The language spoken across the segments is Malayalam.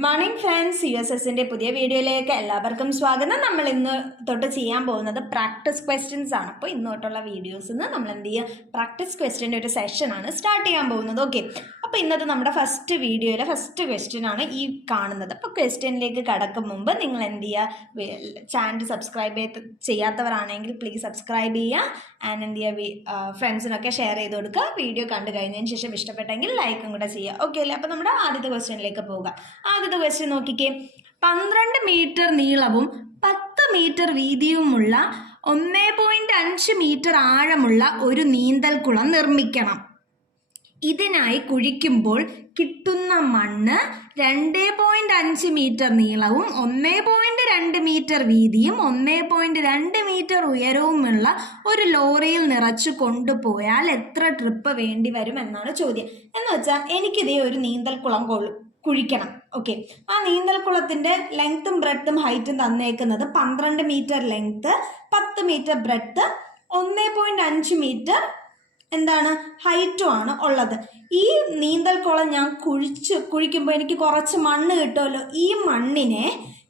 ഗുഡ് മോർണിംഗ് ഫ്രണ്ട്സ്, USSന്റെ പുതിയ വീഡിയോയിലേക്ക് എല്ലാവർക്കും സ്വാഗതം. നമ്മൾ ഇന്ന് തൊട്ട് ചെയ്യാൻ പോകുന്നത് പ്രാക്ടീസ് ക്വസ്റ്റ്യൻസ് ആണ്. അപ്പോൾ ഇന്ന് തൊട്ടുള്ള വീഡിയോസിൽ നിന്ന് നമ്മൾ എന്ത് ചെയ്യുക, പ്രാക്ടീസ് ക്വസ്റ്റ്യൻ്റെ ഒരു സെഷനാണ് സ്റ്റാർട്ട് ചെയ്യാൻ പോകുന്നത്. ഓക്കെ, അപ്പോൾ ഇന്നത്തെ നമ്മുടെ ഫസ്റ്റ് വീഡിയോയിലെ ഫസ്റ്റ് ക്വസ്റ്റ്യൻ ആണ് ഈ കാണുന്നത്. അപ്പോൾ ക്വസ്റ്റ്യനിലേക്ക് കടക്കും മുമ്പ് നിങ്ങൾ എന്ത് ചെയ്യുക, ചാനൽ സബ്സ്ക്രൈബ് ചെയ്യാത്തവരാണെങ്കിൽ പ്ലീസ് സബ്സ്ക്രൈബ് ചെയ്യുക. ആൻഡ് എന്ത് ചെയ്യുക, ഫ്രണ്ട്സിനൊക്കെ ഷെയർ ചെയ്ത് കൊടുക്കുക. വീഡിയോ കണ്ടു കഴിഞ്ഞതിന് ശേഷം ഇഷ്ടപ്പെട്ടെങ്കിൽ ലൈക്കും കൂടെ ചെയ്യുക. ഓക്കെ അല്ലേ? അപ്പോൾ നമ്മുടെ ആദ്യത്തെ ക്വസ്റ്റ്യനിലേക്ക് പോകാം. ആദ്യത്തെ ക്വസ്റ്റ്യൻ നോക്കിക്കേ. 12 മീറ്റർ നീളവും 10 മീറ്റർ വീതിയുമുള്ള 1.5 മീറ്റർ ആഴമുള്ള ഒരു നീന്തൽക്കുളം നിർമ്മിക്കണം. ഇതിനായി കുഴിക്കുമ്പോൾ കിട്ടുന്ന മണ്ണ് 2.5 മീറ്റർ നീളവും 1.2 മീറ്റർ വീതിയും 1.2 മീറ്റർ ഉയരവുമുള്ള ഒരു ലോറിയിൽ നിറച്ചു കൊണ്ടുപോയാൽ എത്ര ട്രിപ്പ് വേണ്ടി വരും എന്നാണ് ചോദ്യം. എന്ന് വെച്ചാൽ എനിക്കിതേ ഒരു നീന്തൽക്കുളം കുഴിക്കണം. ഓക്കെ, ആ നീന്തൽക്കുളത്തിന്റെ ലെങ്ത്തും ബ്രെഡ്ത്തും ഹൈറ്റും തന്നേക്കുന്നത് 12 metre length, 10 metre breadth, 1.5 metre എന്താണ് ഹൈറ്റും ആണ് ഉള്ളത്. ഈ നീന്തൽക്കുളം ഞാൻ കുഴിക്കുമ്പോൾ എനിക്ക് കുറച്ച് മണ്ണ് കിട്ടുമല്ലോ. ഈ മണ്ണിനെ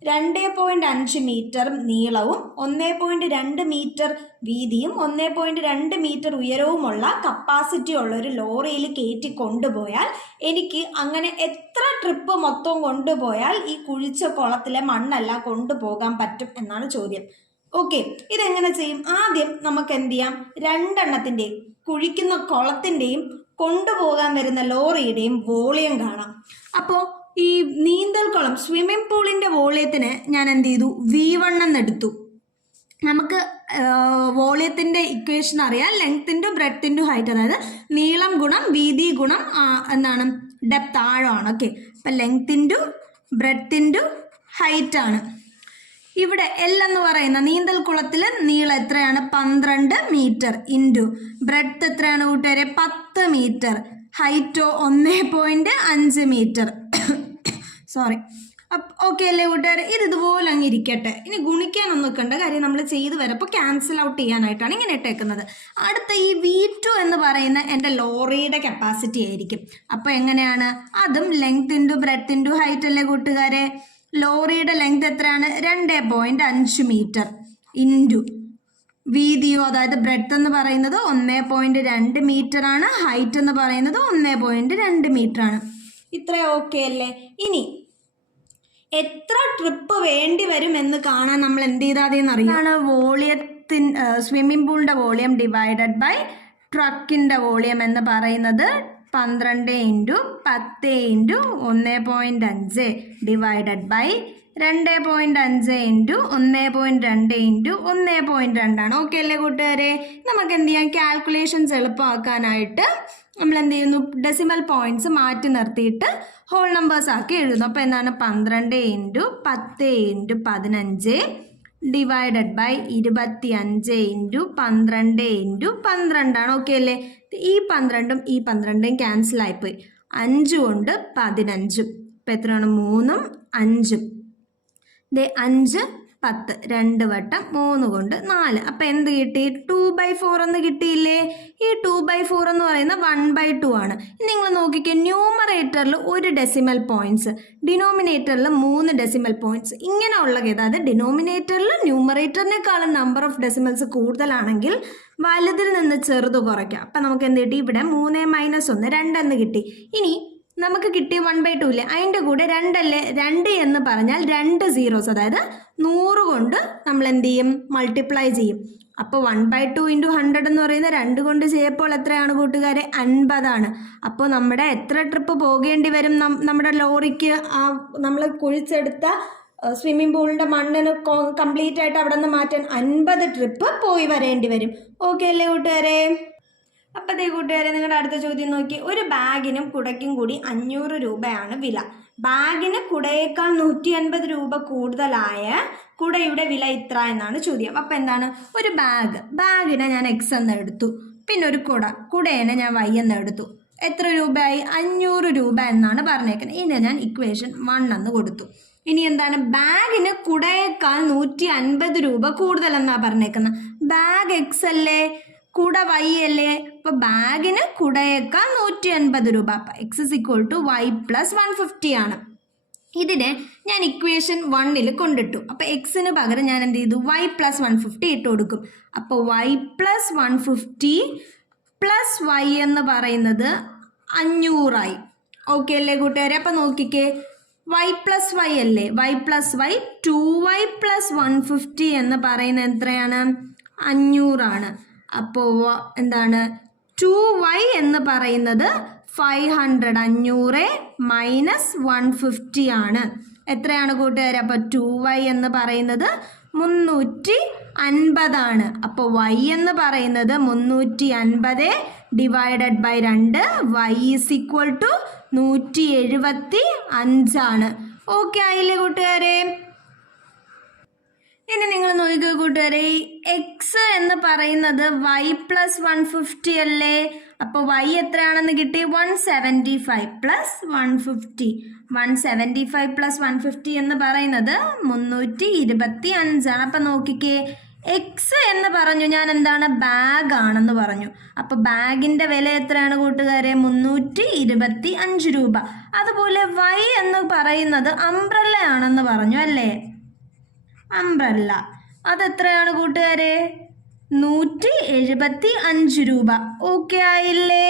2.5 മീറ്റർ നീളവും 1.2 മീറ്റർ വീതിയും 1.2 മീറ്റർ ഉയരവുമുള്ള കപ്പാസിറ്റി ഉള്ള ഒരു ലോറിയിൽ കയറ്റി കൊണ്ടുപോയാൽ എനിക്ക് അങ്ങനെ എത്ര ട്രിപ്പ് മൊത്തം കൊണ്ടുപോയാൽ ഈ കുഴിച്ച കുളത്തിലെ മണ്ണെല്ലാം കൊണ്ടുപോകാൻ പറ്റും എന്നാണ് ചോദ്യം. ഓക്കെ, ഇതെങ്ങനെ ചെയ്യും? ആദ്യം നമുക്ക് എന്ത് ചെയ്യാം, രണ്ടെണ്ണത്തിൻ്റെയും കുഴിക്കുന്ന കുളത്തിൻ്റെയും കൊണ്ടുപോകാൻ വരുന്ന ലോറിയുടെയും വോളിയം കാണാം. അപ്പോൾ ഈ നീന്തൽക്കുളം സ്വിമ്മിംഗ് പൂളിൻ്റെ വോളിയത്തിന് ഞാൻ എന്ത് ചെയ്തു, V1 എന്നെടുത്തു. നമുക്ക് വോളിയത്തിൻ്റെ ഇക്വേഷൻ അറിയാം, ലെങ്ത്തിൻ്റെ ബ്രെഡ്ത്തിൻ്റെ ഹൈറ്റ്, അതായത് നീളം ഗുണം വീതി ഗുണം എന്താണ് ഡെപ്ത്, ആഴമാണ്. ഓക്കെ, അപ്പം ലെങ്ത്തിൻ്റെ ബ്രെഡ്ത്തിൻ്റെ ഹൈറ്റാണ്. ഇവിടെ L എന്ന് പറയുന്ന നീന്തൽക്കുളത്തിൽ നീളം എത്രയാണ്, 12 മീറ്റർ ഇൻറ്റു ബ്രെഡ്ത്ത് എത്രയാണ് കൂട്ടുകാരെ, 10 മീറ്റർ, ഹൈറ്റോ 1.5 മീറ്റർ. സോറി. ഓക്കെ അല്ലേ കൂട്ടുകാരെ? ഇതുപോലെ അങ്ങ് ഇരിക്കട്ടെ. ഇനി ഗുണിക്കാനൊന്നും നിൽക്കേണ്ട കാര്യം, നമ്മൾ ചെയ്ത് വരപ്പോൾ ക്യാൻസൽ ഔട്ട് ചെയ്യാനായിട്ടാണ് ഇങ്ങനെ ഇട്ടേക്കുന്നത്. അടുത്ത ഈ V2 എന്ന് പറയുന്ന എൻ്റെ ലോറിയുടെ കപ്പാസിറ്റി ആയിരിക്കും. അപ്പോൾ എങ്ങനെയാണ്, അതും length into breadth into height അല്ലേ കൂട്ടുകാരെ? ലോറിയുടെ ലെങ്ത് എത്രയാണ്, 2.5 മീറ്റർ ഇൻറ്റു വീതിയോ, അതായത് ബ്രെഡ്ത്ത് എന്ന് പറയുന്നത് 1.2 മീറ്റർ ആണ്, ഹൈറ്റ് എന്ന് പറയുന്നത് 1.2 മീറ്റർ ആണ്. ഇത്ര ഓക്കെ അല്ലേ? ഇനി എത്ര ട്രിപ്പ് വേണ്ടി വരും എന്ന് കാണാൻ നമ്മൾ എന്ത് ചെയ്താതെന്ന് അറിയാം, സ്വിമ്മിംഗ് പൂളിൻ്റെ വോളിയം ഡിവൈഡഡ് ബൈ ട്രക്കിൻ്റെ വോളിയം എന്ന് പറയുന്നത് 12 into 10 into 1.5 divided by 2.5 into 1.2 into 1.2 ആണ്. ഓക്കെ അല്ലേ കൂട്ടുകാരെ? നമുക്ക് എന്ത് ചെയ്യാം, കാൽക്കുലേഷൻസ് എളുപ്പമാക്കാനായിട്ട് നമ്മൾ എന്ത് ചെയ്യുന്നു, ഡെസിമൽ പോയിന്റ്സ് മാറ്റി നിർത്തിയിട്ട് ഹോൾ നമ്പേഴ്സ് ആക്കി എഴുതുന്നു. അപ്പോൾ എന്താണ്, 12 into 10 into 15 divided by 25 into 12 into 12 ആണ്. ഓക്കെ അല്ലേ? ഈ 12ഉം ഈ 12ഉം ക്യാൻസൽ ആയിപ്പോയി. 5 കൊണ്ട് 15. ഇപ്പം എത്രയാണ്, 3ഉം 5ഉം. 5 10, 2 വട്ടം 3 കൊണ്ട് 4. അപ്പം എന്ത് കിട്ടി, 2/4 എന്ന് കിട്ടിയില്ലേ? ഈ 2/4 എന്ന് പറയുന്നത് 1/2 ആണ്. നിങ്ങൾ നോക്കിക്കേ, ന്യൂമറേറ്ററിൽ 1 ഡെസിമൽ പോയിന്റ്സ്, ഡിനോമിനേറ്ററിൽ 3 ഡെസിമൽ പോയിന്റ്സ്. ഇങ്ങനെയുള്ള അതായത് ഡിനോമിനേറ്ററിൽ ന്യൂമറേറ്ററിനേക്കാളും നമ്പർ ഓഫ് ഡെസിമൽസ് കൂടുതലാണെങ്കിൽ വലുതിൽ നിന്ന് ചെറുത് കുറയ്ക്കാം. അപ്പം നമുക്ക് എന്ത് കിട്ടി, ഇവിടെ 3 - 1 2 എന്ന് കിട്ടി. ഇനി നമുക്ക് കിട്ടി 1/2 ഇല്ലേ, അതിൻ്റെ കൂടെ 2 അല്ലേ, 2 എന്ന് പറഞ്ഞാൽ 2 zeros, അതായത് 100 കൊണ്ട് നമ്മൾ എന്ത് ചെയ്യും, മൾട്ടിപ്ലൈ ചെയ്യും. അപ്പോൾ 1/2 ഇൻറ്റു 100 എന്ന് പറയുന്നത് 2 കൊണ്ട് ചെയ്യപ്പോൾ എത്രയാണ് കൂട്ടുകാരെ, 50 ആണ്. അപ്പോൾ നമ്മുടെ എത്ര ട്രിപ്പ് പോകേണ്ടി വരും നമ്മുടെ ലോറിക്ക്, നമ്മൾ കുഴിച്ചെടുത്ത സ്വിമ്മിംഗ് പൂളിൻ്റെ മണ്ണിന് കംപ്ലീറ്റ് ആയിട്ട് അവിടെ നിന്ന് മാറ്റാൻ 50 ട്രിപ്പ് പോയി വരേണ്ടി വരും. ഓക്കെ അല്ലേ കൂട്ടുകാരെ? അപ്പോൾ അതേ കൂട്ടുകാരെ, നിങ്ങളുടെ അടുത്ത ചോദ്യം നോക്കി. ഒരു ബാഗിനും കുടയ്ക്കും കൂടി 500 രൂപയാണ് വില. ബാഗിന് കുടയേക്കാൾ 150 രൂപ കൂടുതലായ കുടയുടെ വില ഇത്ര എന്നാണ് ചോദ്യം. അപ്പം എന്താണ്, ഒരു ബാഗിനെ ഞാൻ X എന്ന് എടുത്തു, പിന്നെ ഒരു കുടേനെ ഞാൻ Y എന്ന് എടുത്തു. എത്ര രൂപയായി, 500 രൂപ എന്നാണ് പറഞ്ഞേക്കുന്നത്. ഇനി ഞാൻ ഇക്വേഷൻ 1 എന്ന് കൊടുത്തു. ഇനി എന്താണ്, ബാഗിന് കുടയേക്കാൾ 150 രൂപ കൂടുതലെന്നാണ് പറഞ്ഞേക്കുന്നത്. ബാഗ് X അല്ലേ, കുട Y അല്ലേ? അപ്പോൾ ബാഗിന് കുടയേക്കാൾ 150 രൂപ. അപ്പം X = Y + 150 ആണ്. ഇതിനെ ഞാൻ ഇക്വേഷൻ 1 കൊണ്ടിട്ടു. അപ്പോൾ എക്സിന് പകരം ഞാൻ എന്ത് ചെയ്തു, y + 150 ഇട്ട് കൊടുക്കും. അപ്പോൾ y + 150 + y എന്ന് പറയുന്നത് 500 ഓക്കെ അല്ലേ കൂട്ടുകാരെ? അപ്പോൾ നോക്കിക്കേ, y + y അല്ലേ, y + y 2y + 150 എന്ന് പറയുന്നത് എത്രയാണ്? 500. അപ്പോൾ എന്താണ് 2y എന്ന് പറയുന്നത് 500, 500 - 150 ആണ്. എത്രയാണ് കൂട്ടുകാരെ? അപ്പോൾ 2y എന്ന് പറയുന്നത് 350 ആണ്. അപ്പോൾ y എന്ന് പറയുന്നത് 350 ഡിവൈഡഡ് ബൈ 2, y = 175 ആണ്. ഓക്കെ ആയില്ലേ കൂട്ടുകാരെ? ഇനി നിങ്ങൾ നോക്കുക കൂട്ടുകാരെ, എക്സ് എന്ന് പറയുന്നത് y + 150 അല്ലേ? അപ്പോൾ y എത്രയാണെന്ന് കിട്ടി? 175 + 150. 175 + 150 എന്ന് പറയുന്നത് 325 ആണ്. അപ്പം നോക്കിക്കേ, എക്സ് എന്ന് പറഞ്ഞു ഞാൻ എന്താണ്? ബാഗ് ആണെന്ന് പറഞ്ഞു. അപ്പോൾ ബാഗിൻ്റെ വില എത്രയാണ് കൂട്ടുകാരെ? 325 രൂപ. അതുപോലെ y എന്ന് പറയുന്നത് അംബ്രല്ല ആണെന്ന് പറഞ്ഞു അല്ലേ? അംബ്രല്ല അതെത്രയാണ് കൂട്ടുകാരെ? 175 രൂപ. ഓക്കെ ആയില്ലേ?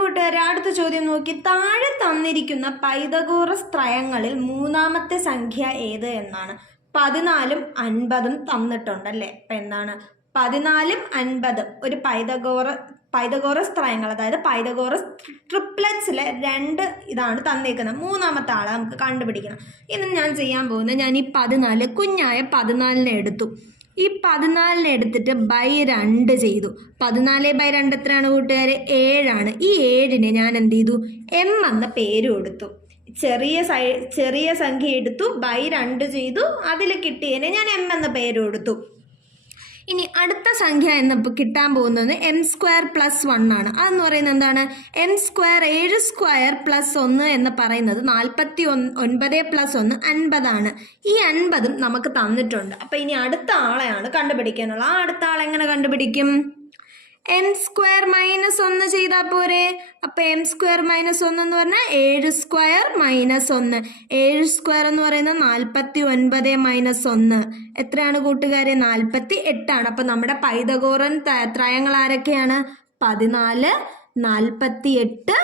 കൂട്ടുകാരെ, അടുത്ത ചോദ്യം നോക്കി. താഴെ തന്നിരിക്കുന്ന പൈതഗോറസ് ത്രയങ്ങളിൽ മൂന്നാമത്തെ സംഖ്യ ഏത് എന്നാണ്. 14ഉം 50ഉം തന്നിട്ടുണ്ടല്ലേ? അപ്പം എന്താണ് 14ഉം 50ഉം ഒരു പൈതഗോറസ് ത്രയങ്ങൾ, അതായത് പൈതഗോറസ് ട്രിപ്ലറ്റ്സിലെ 2 ഇതാണ് തന്നേക്കുന്നത്. മൂന്നാമത്തെ ആളെ നമുക്ക് കണ്ടുപിടിക്കണം. ഇന്ന് ഞാൻ ചെയ്യാൻ പോകുന്നത്, ഞാൻ ഈ 14 കുഞ്ഞായ 14നെ എടുത്തു. ഈ 14നെ എടുത്തിട്ട് ബൈ 2 ചെയ്തു. 14/2 എത്രയാണ് കൂട്ടുകാരെ? 7 ആണ്. ഈ 7നെ ഞാൻ എന്ത് ചെയ്തു? എം എന്ന പേര് കൊടുത്തു. ചെറിയ സംഖ്യ എടുത്തു, ബൈ 2 ചെയ്തു, അതിൽ കിട്ടിയതിനെ ഞാൻ എം എന്ന പേര് കൊടുത്തു. ഇനി അടുത്ത സംഖ്യ എന്നപ്പോൾ കിട്ടാൻ പോകുന്നത് m² + 1 ആണ്. അതെന്ന് പറയുന്നത് എന്താണ്? m², 7² + 1 എന്ന് പറയുന്നത് 49 + 1 50 ആണ്. ഈ 50ഉം നമുക്ക് തന്നിട്ടുണ്ട്. അപ്പോൾ ഇനി അടുത്ത ആളെയാണ് കണ്ടുപിടിക്കാനുള്ളത്. ആ അടുത്ത ആളെ എങ്ങനെ കണ്ടുപിടിക്കും? m² - 1 ചെയ്താൽ പോരെ? അപ്പോൾ m² - 1 എന്ന് പറഞ്ഞാൽ 7² - 1. 7² എന്ന് പറയുന്നത് 49 - 1 എത്രയാണ് കൂട്ടുകാരെ? 48 ആണ്. അപ്പോൾ നമ്മുടെ പൈതഗോറൻ ത്രയങ്ങൾ ആരൊക്കെയാണ്? 14, 48,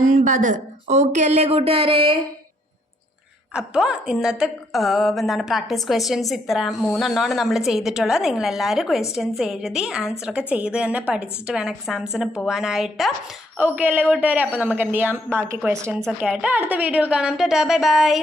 50. ഓക്കെ അല്ലേ കൂട്ടുകാരെ? അപ്പോൾ ഇന്നത്തെ പ്രാക്ടീസ് ക്വസ്റ്റ്യൻസ് ഇത്ര 3 എണ്ണമാണ് നമ്മൾ ചെയ്തിട്ടുള്ളത്. നിങ്ങളെല്ലാവരും ക്വസ്റ്റ്യൻസ് എഴുതി ആൻസറൊക്കെ ചെയ്ത് തന്നെ പഠിച്ചിട്ട് വേണം എക്സാംസിന് പോകാനായിട്ട്. ഓക്കെ അല്ലേ കൂട്ടുകാരെ? അപ്പോൾ നമുക്ക് എന്ത് ചെയ്യാം, ബാക്കി ക്വസ്റ്റ്യൻസൊക്കെ ആയിട്ട് അടുത്ത വീഡിയോയിൽ കാണാം. Tata, bye bye.